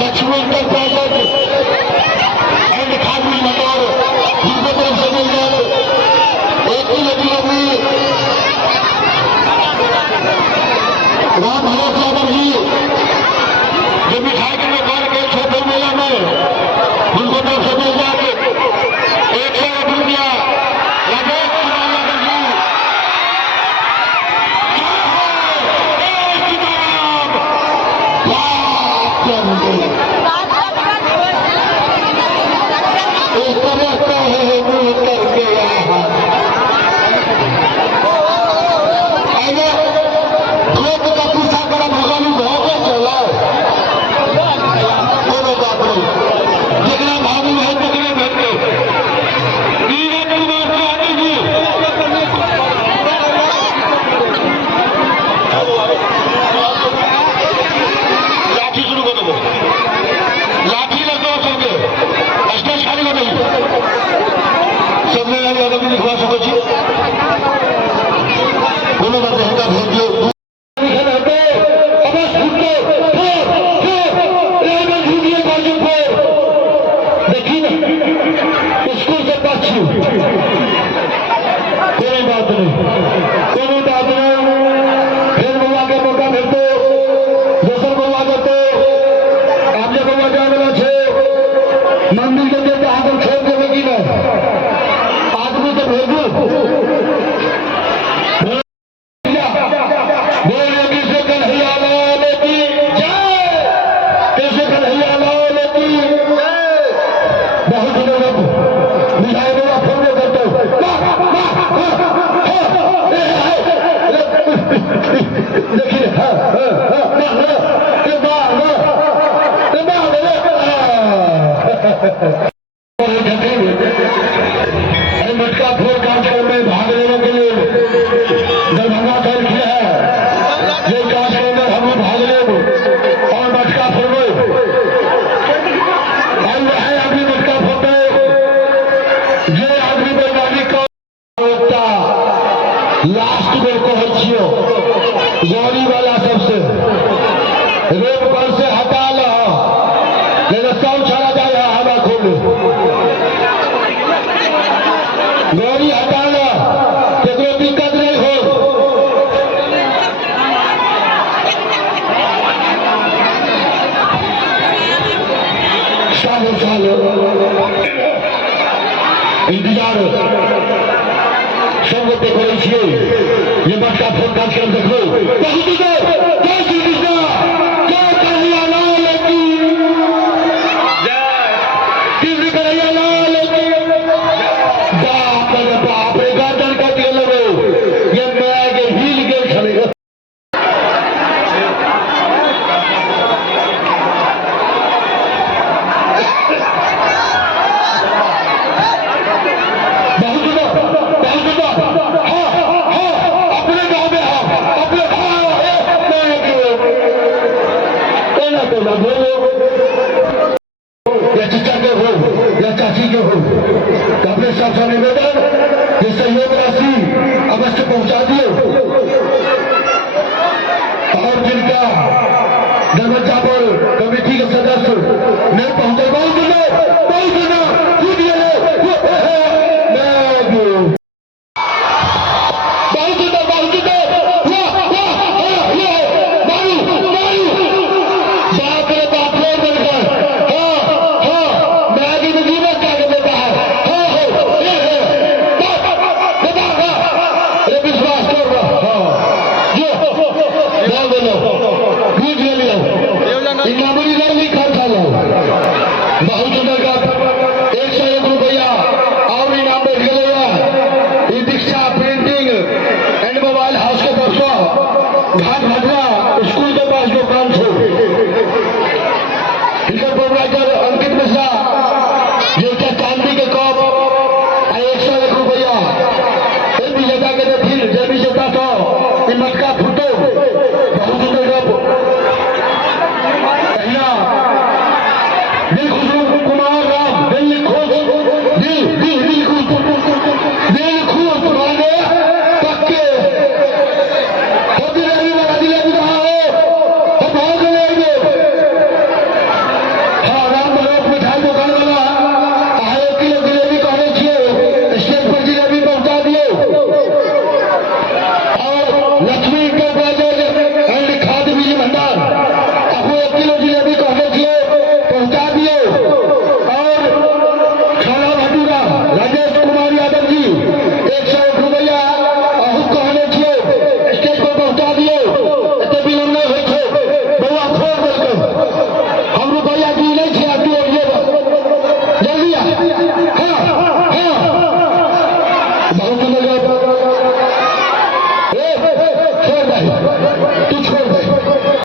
Lakshmi enterprises and khadi Mataur जिनकी तरफ से मिलकर एक ही लगी होगी राम भरोस यादव जी जो मिठाई के दुकान के छोटे मेला में उनको तरफ से मिल जाए 100 रुपया राजेश कुमार यादव जी इस तरह का है करके खेत का पीछा करा भगवान बहुत चला कोनो बात नहीं जितना भावी है उतने बैठे नीरज कुमार यादव जी लाठी शुरू कर दो लाठी लग दो सबके स्टेज खाली हो नहीं सबने यादव जी लिखवा सको जी बोलो बात है का भेज दियो मंदिर के देते आकर छोड़ देवे की ना आदमी तो भेजू बोले किसे कन्हैया लाल की जय किसे कन्हैया लाल की बहुत लोग मिठाई मेरा फोन करते देखिए मटका फोड़ कार्यक्रम में भाग लेने के लिए दरभंगा शहर किया है ये कार्यक्रम में हम भाग ले और मटका फोड़ो है आदमी मटका फोड़ो ये आदमी वैज्ञानिक लास्ट में कहे छियो गौरी वाला सबसे रोड पर से हटा लो सब छड़ा जाए हवा खोलो गौरी हटा लो कोई दिक्कत नहीं हो सालों सालों इंतजार सब देखो ये मटका फोन कार्यक्रम देखो बहुत जय श्री कृष्ण जय कन्हैया लाल की बाप रे गर्दन कट गए ये मैं के हिल गए खड़े अपने गाँव में अपने बोलो या चचा के हो या चाची के हो अपने साथ निवेदन ये सहयोग राशि अवश्य पहुंचा दिए और जिनका दरवाजा पर कमेटी के सदस्य नहीं पहुंचे